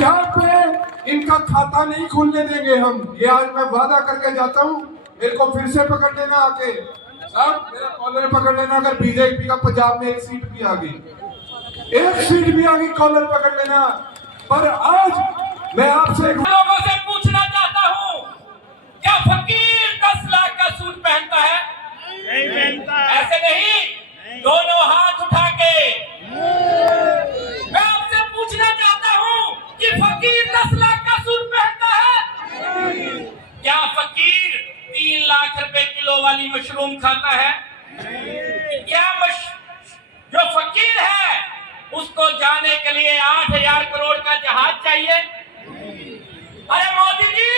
पंजाब में इनका खाता नहीं खुलने देंगे हम, ये आज मैं वादा करके जाता हूँ। मेरे को फिर से पकड़ लेना आके, साहब मेरा कॉलर पकड़ लेना। अगर बीजेपी का पंजाब में एक सीट भी आ गई, एक सीट भी आ गई, कॉलर पकड़ लेना। पर आज मैं आपसे लोगों से पूछना चाहता हूँ, क्या फकीर 10 लाख का सूट पहनता है? नहीं पहनता। ऐसे नहीं, दोनों हाथ उठा के मैं आपसे पूछना चाहता हूँ कि फकीर 10 लाख का सूट पहनता है? क्या फकीर 3 लाख रुपए किलो वाली मशरूम खाता है? क्या जो फकीर है उसको जाने के लिए 8,000 करोड़ का जहाज चाहिए? अरे मोदी जी,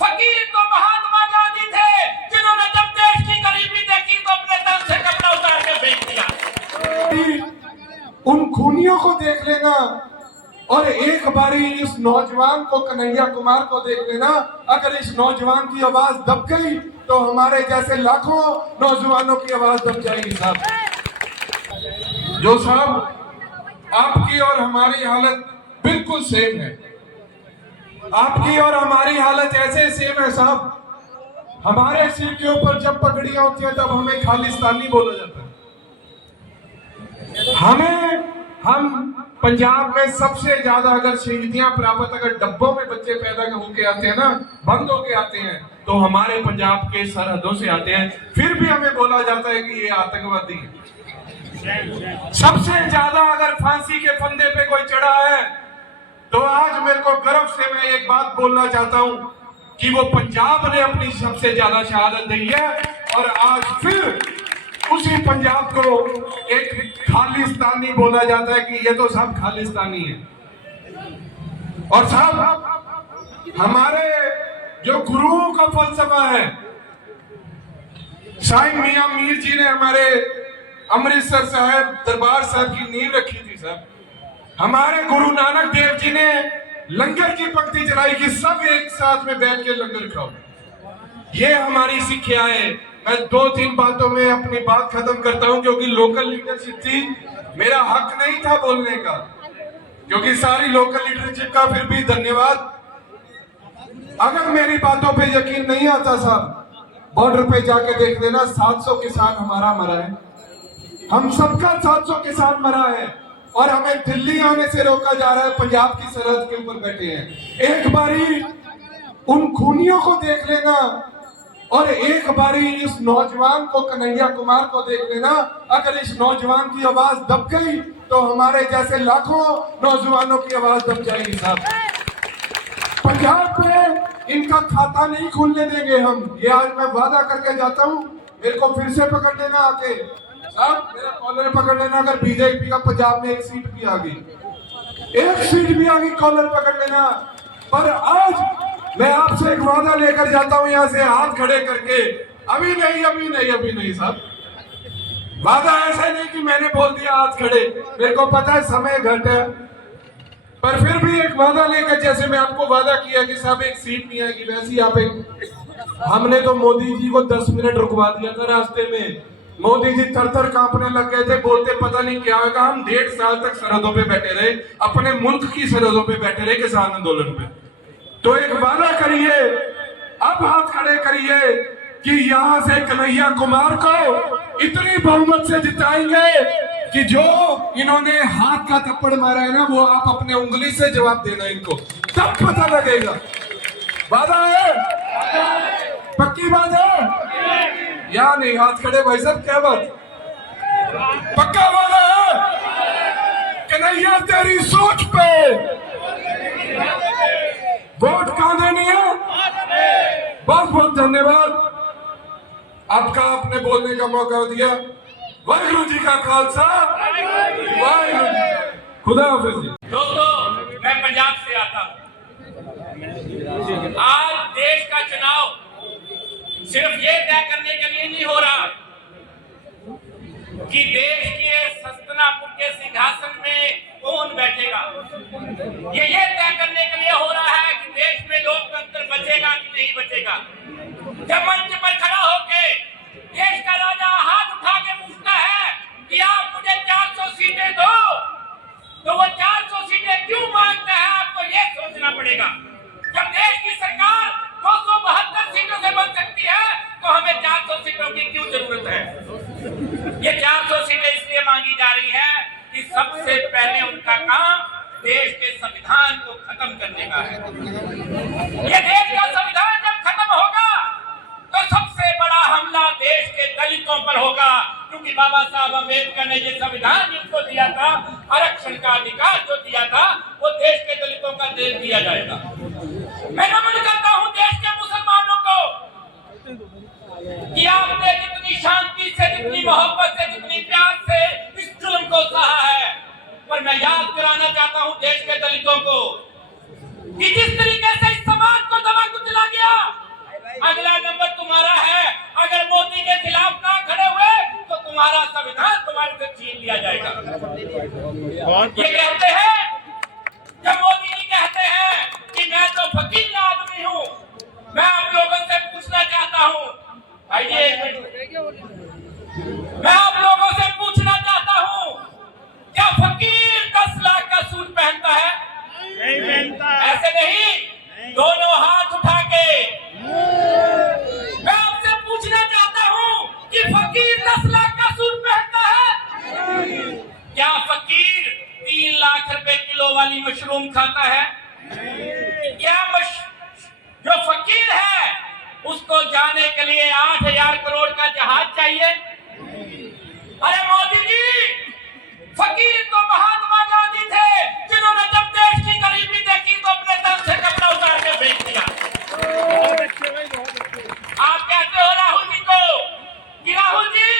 फकीर तो महात्मा गांधी थे, जिन्होंने जब देश की गरीबी देखी तो अपने तन से कपड़ा उतार के बेच दिया। उन खूनियों को देख लेना और एक बारी इस नौजवान को, कन्हैया कुमार को देख लेना। अगर इस नौजवान की आवाज दब गई तो हमारे जैसे लाखों नौजवानों की आवाज दब जाएगी। साहब जो साहब आपकी और हमारी हालत बिल्कुल सेम है, आपकी और हमारी हालत ऐसे सेम है साहब। हमारे सिर के ऊपर जब पगड़ियां होती हैं तब हमें खालिस्तानी बोला जाता है। हम पंजाब में सबसे ज्यादा अगर शहीदियां प्राप्त, अगर डब्बों में बच्चे पैदा होके आते हैं ना, बंद होके आते हैं, तो हमारे पंजाब के सरहदों से आते हैं। फिर भी हमें बोला जाता है कि ये आतंकवादी है। सबसे ज्यादा अगर फांसी के फंदे पे कोई चढ़ा है तो आज मेरे को गर्व से मैं एक बात बोलना चाहता हूं कि वो पंजाब ने अपनी सबसे ज्यादा शहादत दी है। और आज फिर उसी पंजाब को एक खालिस्तानी बोला जाता है कि ये तो सब खालिस्तानी है। और साहब हमारे जो गुरुओं का फलसफा है, साईं मियां मीर जी ने हमारे अमृतसर साहब दरबार साहब की नींव रखी थी। साहब हमारे गुरु नानक देव जी ने लंगर की पंक्ति चलाई कि सब एक साथ में बैठ के लंगर खाओ। ये हमारी शिक्षा है। मैं 2-3 बातों में अपनी बात खत्म करता हूं, क्योंकि लोकल लीडरशिप थी, मेरा हक नहीं था बोलने का, क्योंकि सारी लोकल लीडरशिप का फिर भी धन्यवाद। अगर मेरी बातों पे यकीन नहीं आता साहब, बॉर्डर पे जाके देख लेना, 700 किसान हमारा मरा है, हम सबका 700 किसान मरा है। और हमें दिल्ली आने से रोका जा रहा है, पंजाब की सरहद के ऊपर बैठे हैं। एक बारी उन खूनियों को देख लेना और एक बारी इस नौजवान को, कन्हैया कुमार को देख लेना। अगर इस नौजवान की आवाज दब गई तो हमारे जैसे लाखों नौजवानों की आवाज दब जाएगी। साहब पंजाब में इनका खाता नहीं खुलने देंगे हम, ये आज मैं वादा करके जाता हूँ। मेरे को फिर से पकड़ लेना आके, साहब मेरा कॉलर पकड़ लेना। अगर बीजेपी का पंजाब में एक सीट भी आ गई, एक सीट भी आ गई, कॉलर पकड़ लेना। पर आज मैं आपसे एक वादा लेकर जाता हूं यहां से हाथ खड़े करके, अभी नहीं अभी नहीं अभी नहीं। साहब वादा ऐसा नहीं कि मैंने बोल दिया हाथ खड़े, मेरे को पता है समय घट है, पर फिर भी एक वादा लेकर, जैसे मैं आपको वादा किया कि साहब एक सीट नहीं आएगी, वैसे ही आप एक, हमने तो मोदी जी को 10 मिनट रुकवा दिया था रास्ते में। मोदी जी थर-थर कांपने लग गए थे, बोलते पता नहीं क्या होगा। हम 1.5 साल तक सरहदों पे बैठे रहे, अपने मुल्क की सरहदों पे बैठे रहे किसान आंदोलन पे। तो एक वादा करिए, अब हाथ खड़े करिए कि यहां से कन्हैया कुमार को इतनी बहुमत से जिताएंगे कि जो इन्होंने हाथ का थप्पड़ मारा है ना, वो आप अपने उंगली से जवाब देना इनको, तब पता लगेगा। वादा है, पक्की बात है या नहीं? हाथ खड़े भाई साहब, क्या बात? पक्का वादा है? कन्हैया तेरी सोच पे वोट कहां देनी है? बहुत बहुत धन्यवाद आपका, आपने बोलने का मौका दिया। वाहिगुरु जी का खालसा, वाहिगुरु जी, खुदा हाफिज जी। दोस्तों मैं पंजाब से आता हूं। आज देश का चुनाव सिर्फ ये तय करने के लिए नहीं हो रहा कि देश के हस्तिनापुर के सिंहासन में कौन बैठेगा, ये तय करने के लिए हो रहा है कि देश में लोकतंत्र बचेगा कि नहीं बचेगा। जब मंच पर खड़ा होके देश का राजा हाथ उठा के पूछता है कि आप मुझे 400 सीटें दो, तो वो 400 सीटें क्यों मांगते हैं? ये 400 सीटें इसलिए मांगी जा रही है कि सबसे पहले उनका काम देश के संविधान को खत्म करने का है। ये देश का संविधान जब खत्म होगा तो सबसे बड़ा हमला देश के दलितों पर होगा, क्योंकि बाबा साहब अम्बेडकर ने ये संविधान जिनको दिया था, आरक्षण का अधिकार जो दिया था, वो देश के दलितों का दे दिया जाएगा। मैं नमन करता हूं देश के मुसलमानों को कि आपने जितनी शांति से, जितनी मोहब्बत से, जितनी प्यार से इस जुल्म को सहा है, पर मैं याद कराना चाहता हूं देश के दलितों को कि जिस तरीके से इस समाज को दबा कुचला गया, अगला नंबर तुम्हारा है। अगर मोदी के खिलाफ ना खड़े हुए तो तुम्हारा संविधान तुम्हारे से छीन लिया जाएगा। ये कहते हैं, जब मोदी जी कहते हैं कि मैं तो फकीर आदमी हूँ, मैं आप लोगों से पूछना चाहता हूँ, आइए एक मिनट, मैं आप लोगों से पूछना चाहता हूँ, क्या फकीर 10 लाख का सूट पहनता है? नहीं पहनता। ऐसे नहीं, दोनों हाथ उठा के मैं आपसे पूछना चाहता हूँ कि फकीर 10 लाख का सूट पहनता है? क्या फकीर 3 लाख रुपए किलो वाली मशरूम खाता है? क्या जो फकीर है उसको जाने के लिए 8,000 करोड़ का जहाज चाहिए? अरे मोदी जी, फकीर तो महात्मा गांधी थे, जिन्होंने जब देश की गरीबी देखी तो अपने तन से कपड़ा उतार के फेंक दिया। आप कहते हो राहुल जी को कि राहुल जी,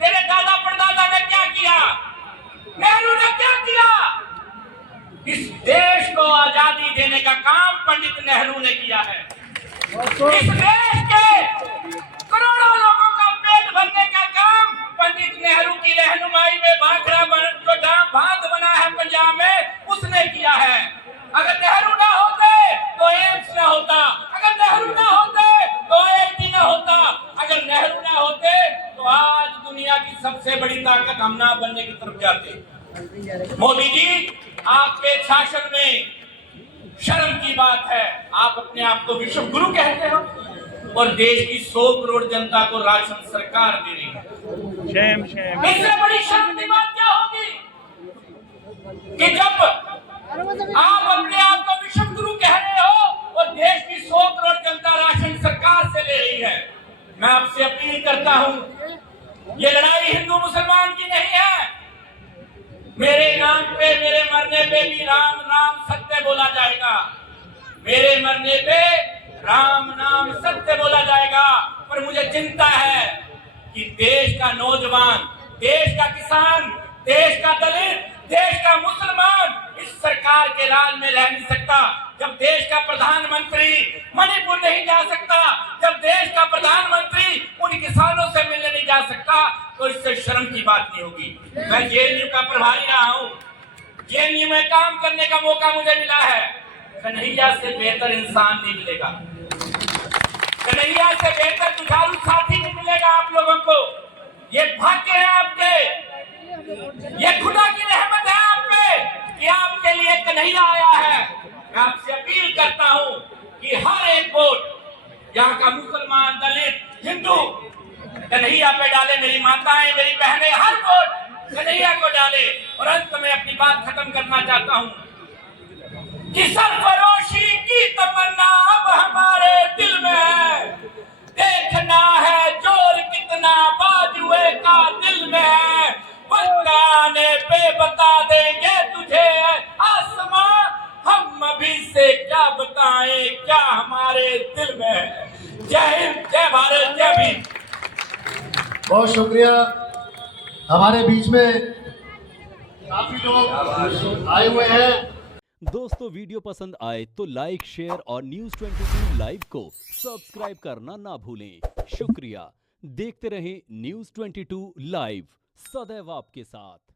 तेरे दादा परदादा ने क्या किया, नेहरू ने क्या किया? इस देश को आजादी देने का काम पंडित नेहरू ने किया है। इस देश के करोड़ों लोगों का पेट भरने का काम पंडित नेहरू की रहनुमाई में भाखड़ा जो बांध बना है पंजाब में, उसने किया है। अगर नेहरू ना होते तो एम्स ना होता, अगर नेहरू ना होते तो IIT ना होता, अगर नेहरू ना होते तो आज दुनिया की सबसे बड़ी ताकत हम ना बनने की तरफ जाते। मोदी जी, आपके शासन में शर्म की बात है, आप अपने आप को विश्व गुरु कहते हो और देश की 100 करोड़ जनता को राशन सरकार दे रही है। Shem Shem. इससे बड़ी शर्म की बात क्या होगी कि जब आप अपने आप को विश्व गुरु कह रहे हो और देश की 100 करोड़ जनता राशन सरकार से ले रही है। मैं आपसे अपील करता हूं, ये लड़ाई हिंदू मुसलमान की नहीं है। मेरे नाम पे, मेरे मरने पे भी राम नाम सत्य बोला जाएगा। मेरे मरने पे राम नाम सत्य बोला जाएगा। पर मुझे चिंता है कि देश का नौजवान, देश का किसान, देश का दलित, देश का मुसलमान इस सरकार के राज में रह नहीं सकता। जब देश का प्रधानमंत्री मणिपुर नहीं जा सकता, जब देश का प्रधानमंत्री उन किसानों से मिलने नहीं जा सकता, तो इससे शर्म की बात नहीं होगी। मैं जेएनयू का प्रभारी रहा हूँ, जेएनयू में काम करने का मौका मुझे मिला है। कन्हैया से बेहतर इंसान नहीं मिलेगा, कन्हैया से बेहतर जुझारू साथी नहीं मिलेगा आप लोगों को। ये भाग्य है आपके, ये खुदा की रहमत है आप पे कि आपके लिए कन्हैया आया है। मैं आपसे अपील करता हूँ कि हर एक वोट यहाँ का मुसलमान, दलित, हिंदू कन्हैया पे डाले। मेरी माताएं, मेरी बहनें, हर वोट कन्हैया को डाले। और अंत में अपनी बात खत्म करना चाहता हूँ कि सरफरोशी की तमन्ना अब हमारे दिल में है, देखना है जोर कितना बाजुए का दिल में है, बताने पे बता देंगे तुझे आसमां, हम अभी से क्या बताएं क्या हमारे दिल में है। जय हिंद, जय भारत, जय भीम। बहुत शुक्रिया। हमारे बीच में काफी लोग आए हुए हैं। दोस्तों, वीडियो पसंद आए तो लाइक, शेयर और News 22 लाइव को सब्सक्राइब करना ना भूलें। शुक्रिया। देखते रहें News 22 लाइव, सदैव आपके साथ।